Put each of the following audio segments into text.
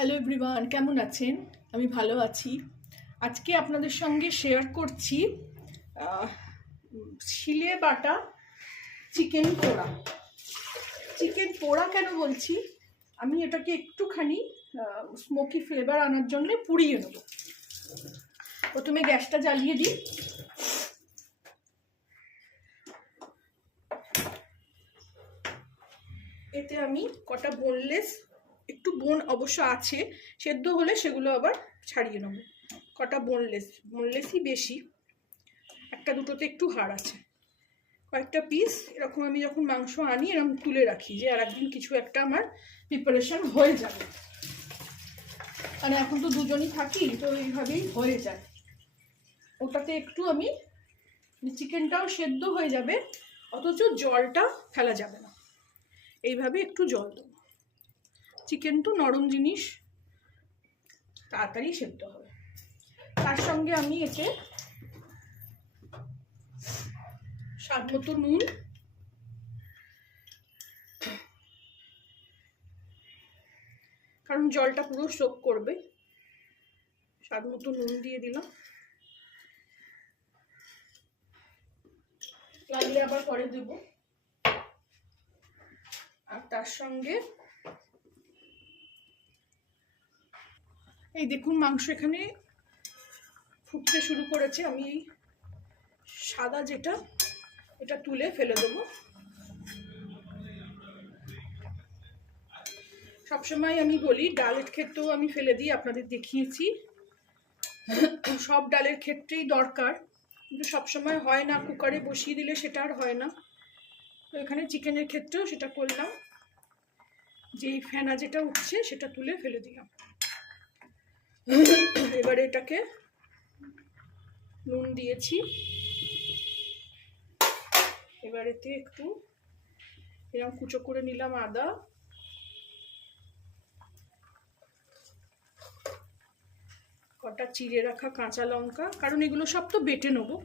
Hello everyone, কেমন আছেন? আমি ভালো আছি। আজকে আপনাদের সঙ্গে শেয়ার করছি শিলে বাটা চিকেন পোড়া। চিকেন পোড়া কেন বলছি, আমি এটাকে একটুখানি স্মোকি ফ্লেভার আনার জন্য পুড়িয়ে নেব। প্রথমে গ্যাসটা জ্বালিয়ে দিই। এতে আমি কটা বোনলেস, একটু বোন অবশ্য আছে, সেদ্ধ হলে সেগুলো আবার ছাড়িয়ে নেব। কটা বোনলেসই বেশি, একটা দুটোতে একটু হাড় আছে, কয়েকটা পিস এরকম আমি যখন মাংস আনি এরকম তুলে রাখি যে আর একদিন কিছু একটা আমার প্রিপারেশন হয়ে যাবে। মানে এখন তো দুজনই থাকি, তো এইভাবেই হয়ে যায়। ওটাতে একটু আমি চিকেনটাও সেদ্ধ হয়ে যাবে, অথচ জলটা ফেলা যাবে না। এইভাবে একটু জল দেবো। চিকেন তো নরম জিনিস, তাড়াতাড়ি সেদ্ধ হবে। তার সঙ্গে আমি এতে স্বাদ মতো নুন, কারণ জলটা পুরো সোক করবে, স্বাদ মতো নুন দিয়ে দিলাম। লাগলে আবার পরে দেব। আর তার সঙ্গে এই দেখুন মাংস এখানে ফুটতে শুরু করেছে। আমি এই সাদা যেটা, এটা তুলে ফেলে দেবো। সবসময় আমি বলি ডালের ক্ষেত্রেও আমি ফেলে দিই, আপনাদের দেখিয়েছি। সব ডালের ক্ষেত্রেই দরকার, কিন্তু সবসময় হয় না, কুকারে বসিয়ে দিলে সেটা আর হয় না। তো এখানে চিকেনের ক্ষেত্রেও সেটা করলাম, যে ফেনা যেটা উঠছে সেটা তুলে ফেলে দিলাম। এবারে এটাকে নুন দিয়েছি, এবার এতে একটু এরকম কুচো করে নিলাম আদা, কটা চিড়ে রাখা কাঁচা লঙ্কা, কারণ এগুলো সব তো বেটে নেবো।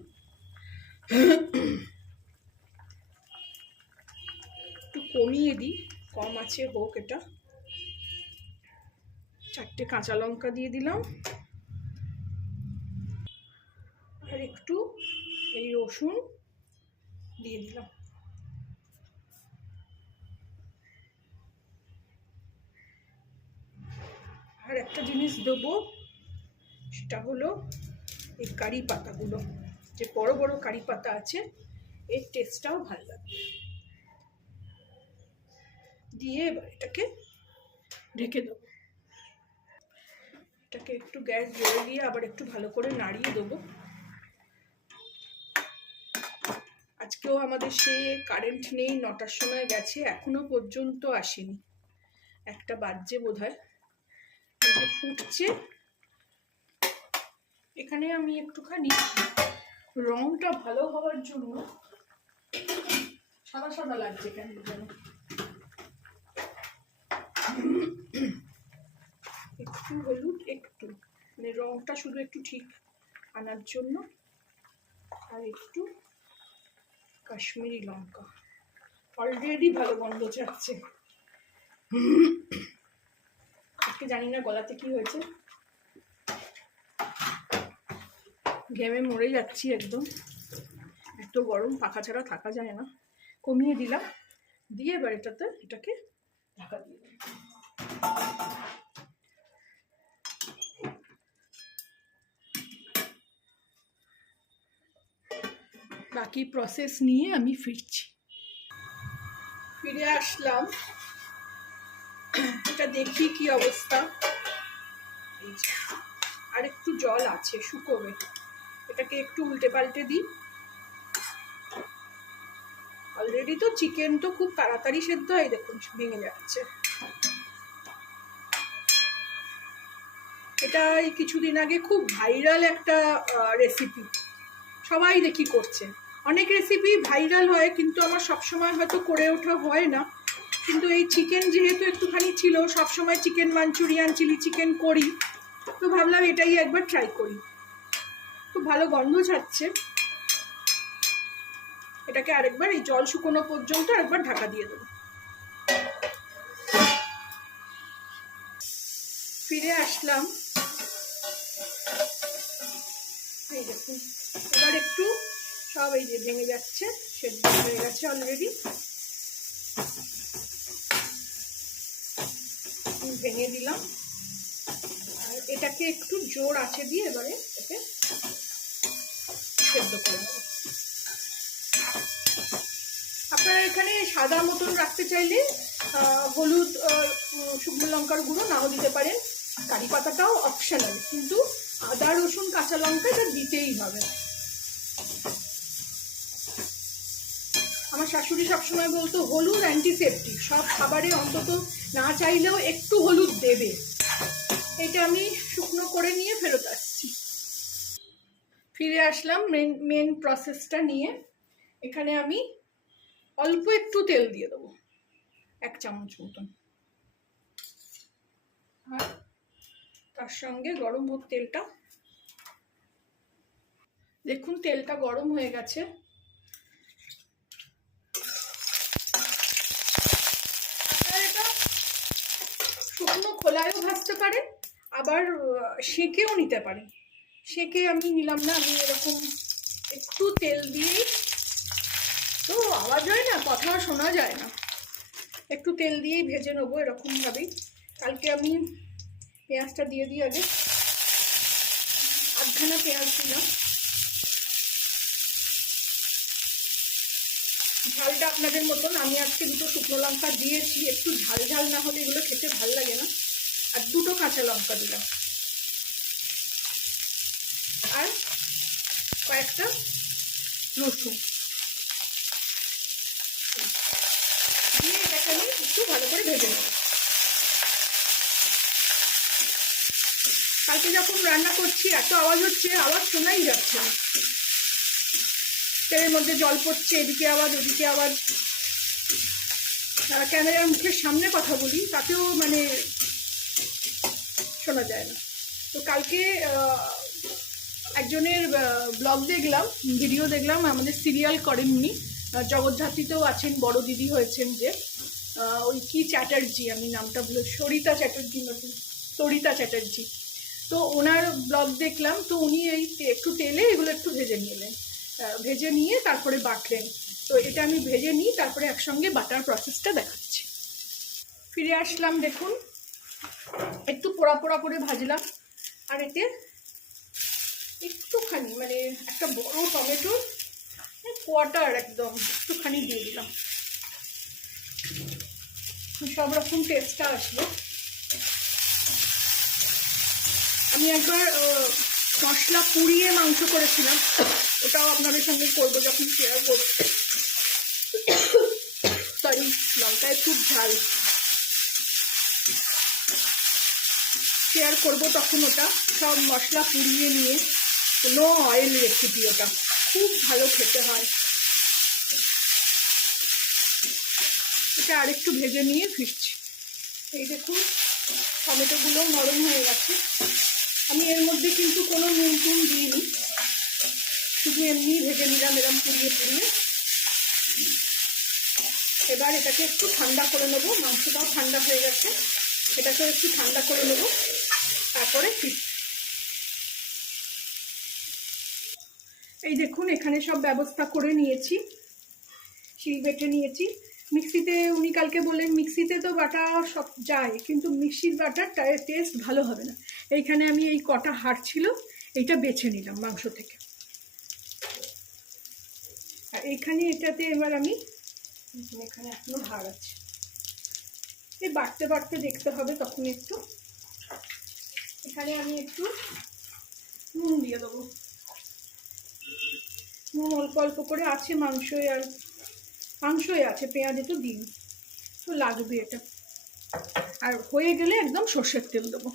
একটু কমিয়ে দিই, কম আছে হোক এটা। 4টে কাঁচা লঙ্কা দিয়ে দিলাম, আর একটু এই রসুন দিয়ে দিলাম। আর একটা জিনিস দেবো, সেটা হলো এই কারি পাতাগুলো, যে বড় বড় কারি পাতা আছে, এর টেস্টটাও ভালো লাগবে। দিয়ে এবার এটাকে ঢেকে দেবো। এটাকে একটু গ্যাস জোরে দিয়ে আবার একটু ভালো করে নাড়িয়ে দেবো। আজকেও আমাদের সে কারেন্ট নেই, 9টার সময় গেছে, এখনো পর্যন্ত আসেনি। 1টা বাজছে বোধহয়। ফুটছে। এখানে আমি একটুখানি রংটা ভালো হওয়ার জন্য, সাদা সাদা লাগছে কেন যেন, একটু হলুদ, একটু মানে রংটা শুধু একটু ঠিক আনার জন্য, আর একটু কাশ্মীরি লঙ্কা। অলরেডি ভালো গন্ধ যাচ্ছে। আজকে জানি না গলাতে কি হয়েছে, ঘেমে মরে যাচ্ছি একদম, এত গরম, পাখা ছাড়া থাকা যায় না। কমিয়ে দিলাম, দিয়ে এবার এটাকে ঢাকা দিয়ে দিই। বাকি প্রসেস নিয়ে আমি ফিরে আসলাম। এটা দেখি কি অবস্থা। আর একটু জল আছে, শুকোবে। এটাকে একটু উল্টে পাল্টে দিই। অলরেডি তো চিকেন তো খুব তাড়াতাড়ি সেদ্ধ হয়, দেখুন ভেঙে যাচ্ছে। এটা কিছুদিন আগে খুব ভাইরাল একটা রেসিপি, সবাই দেখি করছে। অনেক রেসিপি ভাইরাল হয়, কিন্তু আমার সবসময় হয়তো করে ওঠা হয় না। কিন্তু এই চিকেন যেহেতু একটুখানি ছিল, সবসময় চিকেন মাঞ্চুরিয়ান, চিলি চিকেন করি, তো ভাবলাম এটাই একবার ট্রাই করি। খুব ভালো গন্ধ ছাড়ছে। এটাকে আরেকবার এই জল শুকোনো পর্যন্ত আরেকবার ঢাকা দিয়ে দেবো। ফিরে আসলাম। এই দেখুন এবার একটু সব এই যে ভেঙে যাচ্ছে, সেদ্ধ হয়ে গেছে অলরেডি। ভেঙে দিলাম আর এটাকে একটু জোর আঁচে দিয়ে এবারে একে সেদ্ধ করে নেব। আপনারা এখানে সাদা মতন রাখতে চাইলে হলুদ শুকনো লঙ্কার গুঁড়ো নাও দিতে পারেন, কারি পাতাটাও অপশনাল, কিন্তু আদা রসুন কাঁচা লঙ্কা এটা দিতেই হবে। আমার শাশুড়ি সবসময় বলতো হলুদ অ্যান্টিসেপটিক, সব খাবারে অন্তত না চাইলেও একটু হলুদ দেবে। এটা আমি শুকনো করে নিয়ে ফেরত আসছি। ফিরে আসলাম মেন প্রসেসটা নিয়ে। এখানে আমি অল্প একটু তেল দিয়ে দেবো, 1 চামচ মতন, আর তার সঙ্গে গরম হোক তেলটা। দেখুন তেলটা গরম হয়ে গেছে। আপনারা এটা শুকনো খোলায়ও ভাজতে পারেন, আবার সেঁকেও নিতে পারেন। সেঁকে আমি নিলাম না, আমি এরকম একটু তেল দিয়েই, তো আওয়াজ হয় না, কথা শোনা যায় না, একটু তেল দিয়েই ভেজে নেবো এরকমভাবেই। কালকে আমি পেঁয়াজটা দিয়ে দিই আগে, 8খানা পেঁয়াজ দিলাম। ঝালটা আপনাদের মতন, আমি আজকে 2টো শুকনো লঙ্কা দিয়েছি, একটু ঝাল ঝাল না হলে এগুলো খেতে ভাল লাগে না। আর 2টো কাঁচা লঙ্কা দিলাম, আর কয়েকটা রসুন দিয়ে এটাকে আমি একটু ভালো করে ভেজে নেব। কালকে যখন রান্না করছি এত আওয়াজ হচ্ছে, আওয়াজ শোনাই যাচ্ছে না, তেলের মধ্যে জল পড়ছে, এদিকে আওয়াজ ওদিকে আওয়াজ। ক্যামেরার মুখের সামনে কথা বলি তাতেও মানে শোনা যায় না। তো কালকে একজনের ব্লগ দেখলাম, ভিডিও দেখলাম, আমাদের সিরিয়াল করেন উনি, জগদ্ধাত্রীতেও আছেন, বড় দিদি হয়েছেন যে, ওই কি চ্যাটার্জি, আমি নামটা ভুলে, সরিতা চ্যাটার্জি মতন, সরিতা চ্যাটার্জি। তো ওনার ব্লগ দেখলাম, তো উনি এই একটু তেলে এগুলো একটু ভেজে নিলেন, ভেজে নিয়ে তারপরে বাটলেন। তো এটা আমি ভেজে নিই, তারপরে একসঙ্গে বাটার প্রসেসটা দেখাচ্ছি। ফিরে আসলাম, দেখুন একটু পোড়া পোড়া করে ভাজলাম। আর এতে একটুখানি মানে একটা বড় টমেটোর কোয়ার্টার একদম একটুখানি দিয়ে দিলাম, সব রকম টেস্টটা আসলো। আমি একবার মশলা পুড়িয়ে মাংস করেছিলাম, ওটাও আপনাদের সঙ্গে করবো যখন শেয়ার করবো। সরি, লঙ্কায় খুব ঝাল, শেয়ার করবো তখন ওটা, সব মশলা পুড়িয়ে নিয়ে, নো অয়েল রেসিপি, ওটা খুব ভালো খেতে হয়। এটা আরেকটু ভেজে নিয়ে ফিরছি। এই দেখুন টমেটোগুলো নরম হয়ে গেছে। আমি এর মধ্যে কিন্তু কোনো নুন টুন দিইনি, শুধু এমনি ভেজে নিলাম এরম পুড়িয়ে পুড়িয়ে। এবার এটাকে একটু ঠান্ডা করে নেবো, মাংসটাও ঠান্ডা হয়ে গেছে, এটাকে একটু ঠান্ডা করে নেবো, তারপরে ফিরছি। এই দেখুন এখানে সব ব্যবস্থা করে নিয়েছি, শিল বেটে নিয়েছি। মিক্সিতে উনি কালকে বললেন মিক্সিতে তো বাটা সব যায়, কিন্তু মিক্সির বাটার টেস্ট ভালো হবে না। এইখানে আমি এই কটা হাড় ছিল, এইটা বেছে নিলাম মাংস থেকে। আর এইখানে এটাতে এবার আমি, এখানে এখনো হাড় আছে, এই বাটতে বাটতে দেখতে হবে তখন একটু। এখানে আমি একটু নুন দিয়ে দেবো, নুন অল্প অল্প করে আছে মাংসই, আর মাংসই আছে, পেঁয়াজে তো দিন, তো লাগবে এটা। আর হয়ে গেলে একদম সর্ষের তেল দেবো।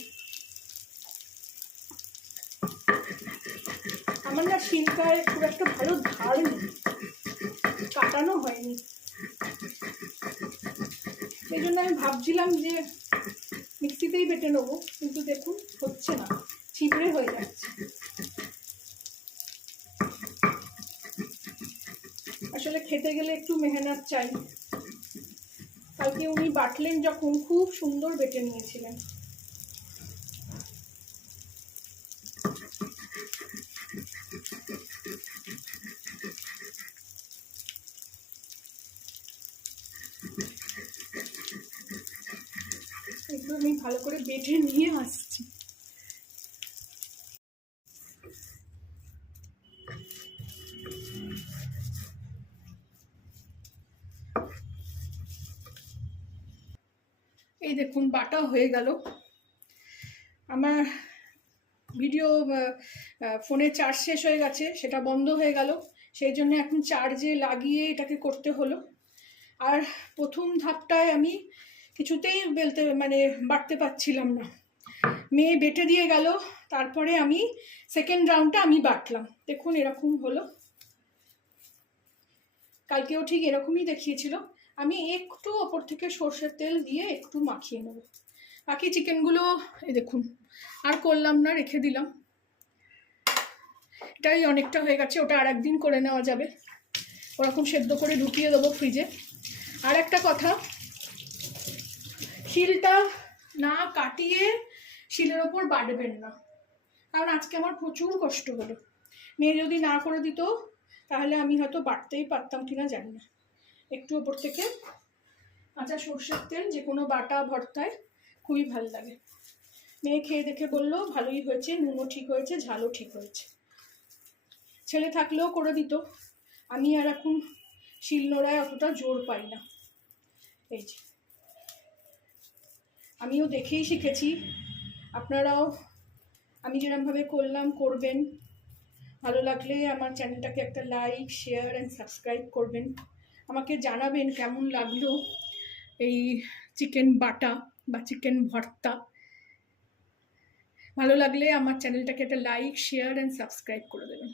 আমার না শিলটায় খুব একটা ভালো ধার নেই, কাটানো হয়নি, সেই জন্য আমি ভাবছিলাম যে মিক্সিতেই বেটে নেবো, কিন্তু দেখুন হচ্ছে না, ছিপড়ে হয়ে যাচ্ছে। আসলে খেতে গেলে একটু মেহনত চাই। কালকে উনি বাটলেন যখন খুব সুন্দর বেটে নিয়েছিলেন। আমি ভালো করে বেটে নিয়ে আসছি। এই দেখুন বাটা হয়ে গেল। আমার ভিডিও ফোনে চার্জ শেষ হয়ে গেছে, সেটা বন্ধ হয়ে গেল, সেই জন্য এখন চার্জে লাগিয়ে এটাকে করতে হলো। আর প্রথম ধাপটায় আমি কিছুতেই বাটতে পারছিলাম না, মেয়ে বেটে দিয়ে গেল, তারপরে আমি সেকেন্ড রাউন্ডটা আমি বাটলাম। দেখুন এরকম হলো, কালকেও ঠিক এরকমই দেখিয়েছিল। আমি একটু ওপর থেকে সর্ষের তেল দিয়ে একটু মাখিয়ে নেব। বাকি চিকেনগুলো এই দেখুন আর করলাম না, রেখে দিলাম। এটাই অনেকটা হয়ে গেছে, ওটা আর একদিন করে নেওয়া যাবে। ওরকম সেদ্ধ করে ঢুকিয়ে দেবো ফ্রিজে। আর একটা কথা, শিলটা না কাটিয়ে শিলের ওপর বাটবেন না, কারণ আজকে আমার প্রচুর কষ্ট হলো। মেয়ে যদি না করে দিত তাহলে আমি হয়তো বাটতেই পারতাম কিনা জানি না। একটু ওপর থেকে কাঁচা সর্ষের তেল যে কোনো বাটা ভর্তায় খুবই ভালো লাগে। মেয়ে খেয়ে দেখে বললো ভালোই হয়েছে, নুনও ঠিক হয়েছে, ঝালও ঠিক হয়েছে। ছেলে থাকলেও করে দিত, আমি আর এখন শিলনোড়ায় অতটা জোর পাই না। এই যে আমিও দেখেই শিখেছি, আপনারাও আমি যেরকমভাবে করলাম করবেন। ভালো লাগলে আমার চ্যানেলটাকে একটা লাইক, শেয়ার অ্যান্ড সাবস্ক্রাইব করবেন। আমাকে জানাবেন কেমন লাগলো এই চিকেন বাটা বা চিকেন ভর্তা। ভালো লাগলে আমার চ্যানেলটাকে একটা লাইক, শেয়ার অ্যান্ড সাবস্ক্রাইব করে দেবেন।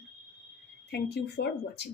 Thank you for watching.